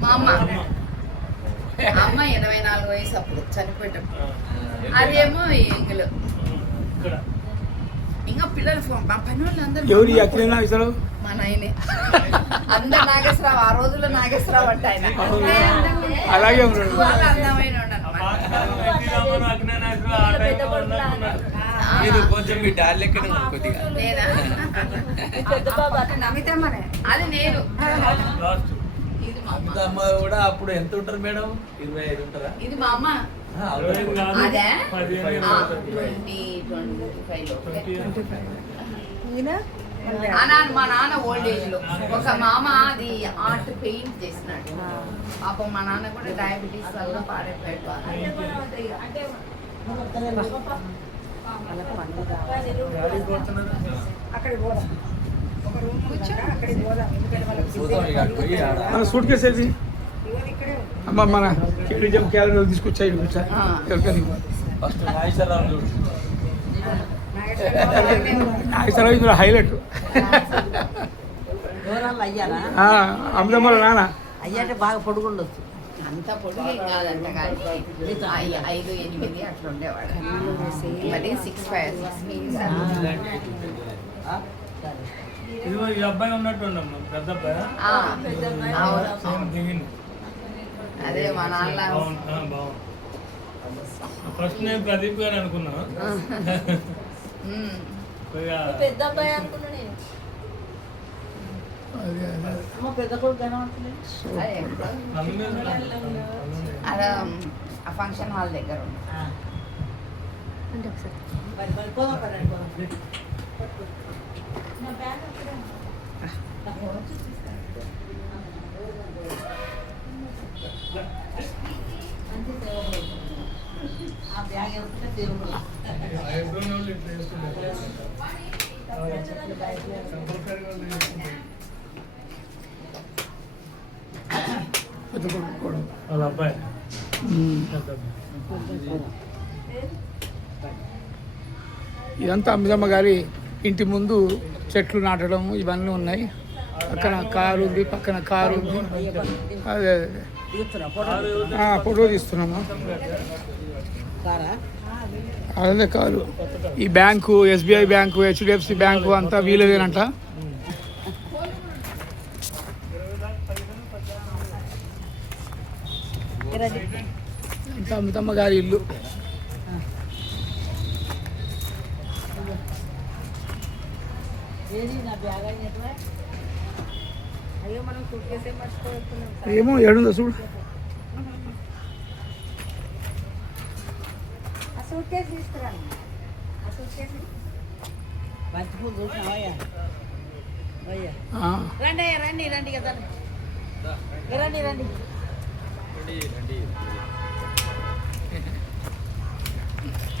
మా అమ్మ 84 వయసు అప్పుడు చనిపోయేటప్పుడు. అదేమో ఎంగులు ఇంకా పిల్లలు మా పని వాళ్ళు అందరూ మా నాయనే అందరు నాగేశ్వరరావు. ఆ రోజుల్లో నాగేశ్వరరావు అంటే ఆయన అలాగే అందమైన కొంచెం మీ డాల్ లెక్కనే కొద్దిగా అది నేను. అమ్మ కూడా అప్పుడు ఎంత ఉంటారు మేడం? 25 ఉంటారా? ఇది మా అమ్మ. అదే 25 మా నాన్న ఓల్డ్ ఏజ్ లో ఒక మామ అది ఆర్ట్ పెయింట్ చేసినాడు. పాపం మా నాన్న కూడా డయాబెటీస్ వల్ల పాడైపోయాడు. సూట్ కేసు ఏది అమ్మ మన కేడీజం క్యాలెండర్ తీసుకొచ్చాయి నాగేశ్వరరావు ఇందులో హైలైట్. అమ్మదమ్మల నాన్న అయ్యంటే బాగా పొడుగుండొచ్చు. అంత పొడుగు కాదంట కానీ 5-8 అట్లా ఉండేవాడు. మరి 6'5" ఈ అబ్బాయి ఉన్నట్టు పెద్ద అబ్బాయి. అదే మా నాన్న ఫస్ట్ నేను ప్రదీప్ గారు అనుకున్నా. పెద్ద అబ్బాయి అనుకున్నా నేను. పెద్ద కొడుకు అదే ఆ ఫంక్షన్ హాల్ దగ్గర ఆ బ్యాగ్ వేసుకుంటే దేవుడు వాళ్ళ అబ్బాయి. ఇదంతా అమ్మిదమ్మ గారి ఇంటి ముందు చెట్లు నాటడం ఇవన్నీ ఉన్నాయి. పక్కన కారు ఉంది, పక్కన కారు ఉంది. అదే ఫోటో తీస్తున్నాము. అదే కారు. ఈ bank, SBI bank, HDFC bank అంతా వీలదేనంట. అంతా అమ్మిదమ్మ గారి ఇల్లు. ఏమో ఏడుందో చూడు. రండి రండి రండి కదా రండి రండి.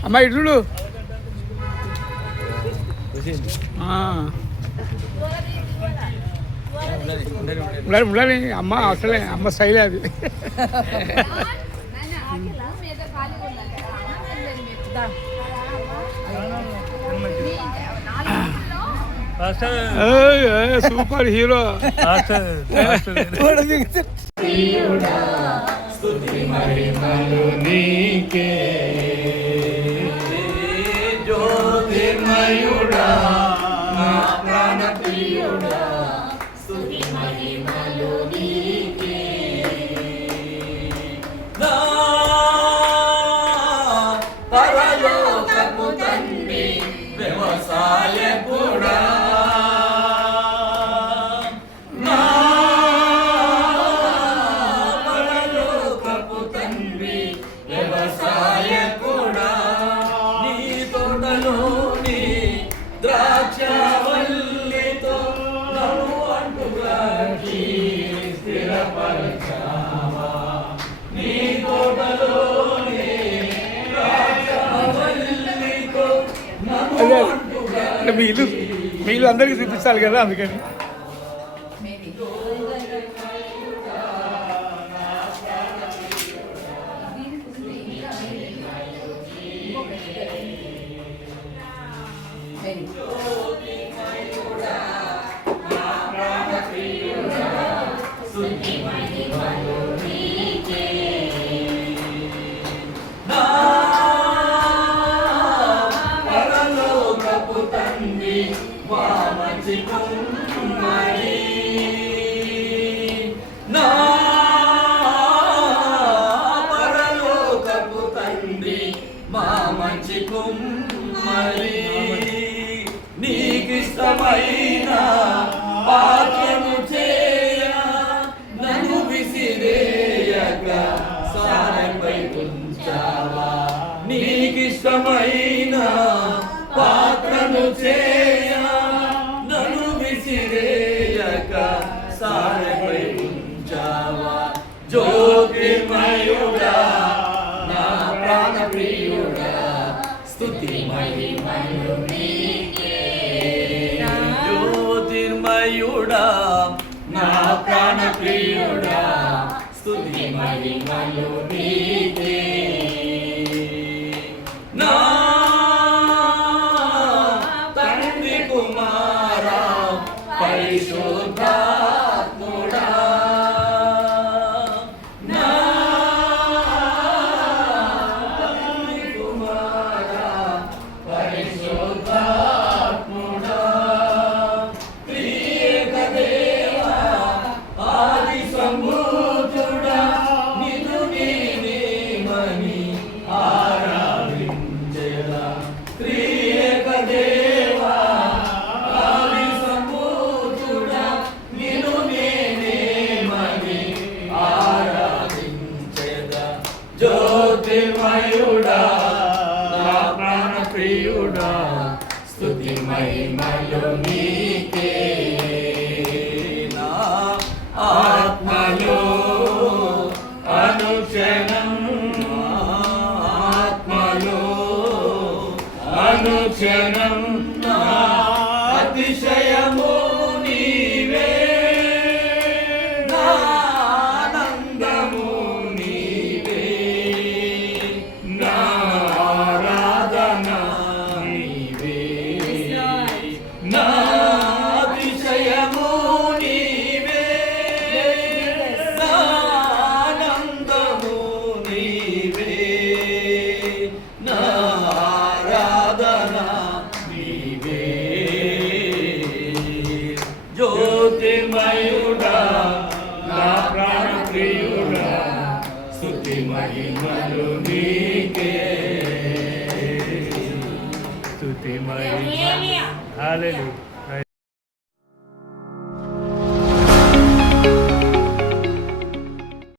అమ్మా ఇటు చూడు. ఉండాలి అమ్మ, అసలే అమ్మ స్టైలే అది. Super hero. నీకే జ్యోతిర్మయుడా నా ప్రాణ ప్రియుడా, స్తుతి మహిమలు నీకే. నా పరలోకపు తండ్రి వ్యవసాయకుడా, నా పరలోకపు తండ్రి వ్యవసాయకుడా, నీ తోటలోని ద్రాక్షవల్లితో నన్ను అంటుగా స్థిరపరచావా, నీ తోటలోని ద్రాక్షవల్లితో నన్ను అంటుగా. మీ ఇల్లు అందరికీ చూపించాలి కదా, అందుకని. మంచి కుమ్మరి నా పరలోకపు తండ్రి మా మంచి కుమ్మరి నీకిష్టమైన పాత్రను చేయ నన్ను విసిరేయక సారెపై ఉంచావా నీకిష్టమైన పాత్రను చేయ నన్ను విసిరేయక సారెపై ఉంచావా జ్యోతిర్మయుడా నా ప్రాణ ప్రియుడా స్తుతి మహిమలు నీకే జ్యోతిర్మయుడా నా ప్రాణ ప్రియుడా స్తుతి మహిమలు నీకే నా తండ్రి కుమారా పరిశుద్ధాత్ముడా నా తండ్రి కుమారా పరిశుద్ధాత్ముడా త్రియేక దేవా ఆది సంభూతుడా నిన్ను నేనేమని ఆరాధించెదా త్రియేక దేవా ఆది సంభూతుడా నిన్ను నేనేమని ఆరాధించెదా జ్యోతిర్మయుడా నా ప్రాణ ప్రియుడా స్తుతి మహిమలు నీకే నా ఆత్మలో అనుక్షణం ఆత్మలో అనుక్షణం నా అతిశయము నీవే నా ఆనందము నీవే నా ఆరాధన నీవే నా అతిశయము నీవే నా ఆనందము నీవే నా ఆరాధన నీవే జ్యోతిర్మయుడా నా ప్రాణ ప్రియుడా స్తుతి మహిమలు నీకే స్తుతి మహిమ హల్లెలూయా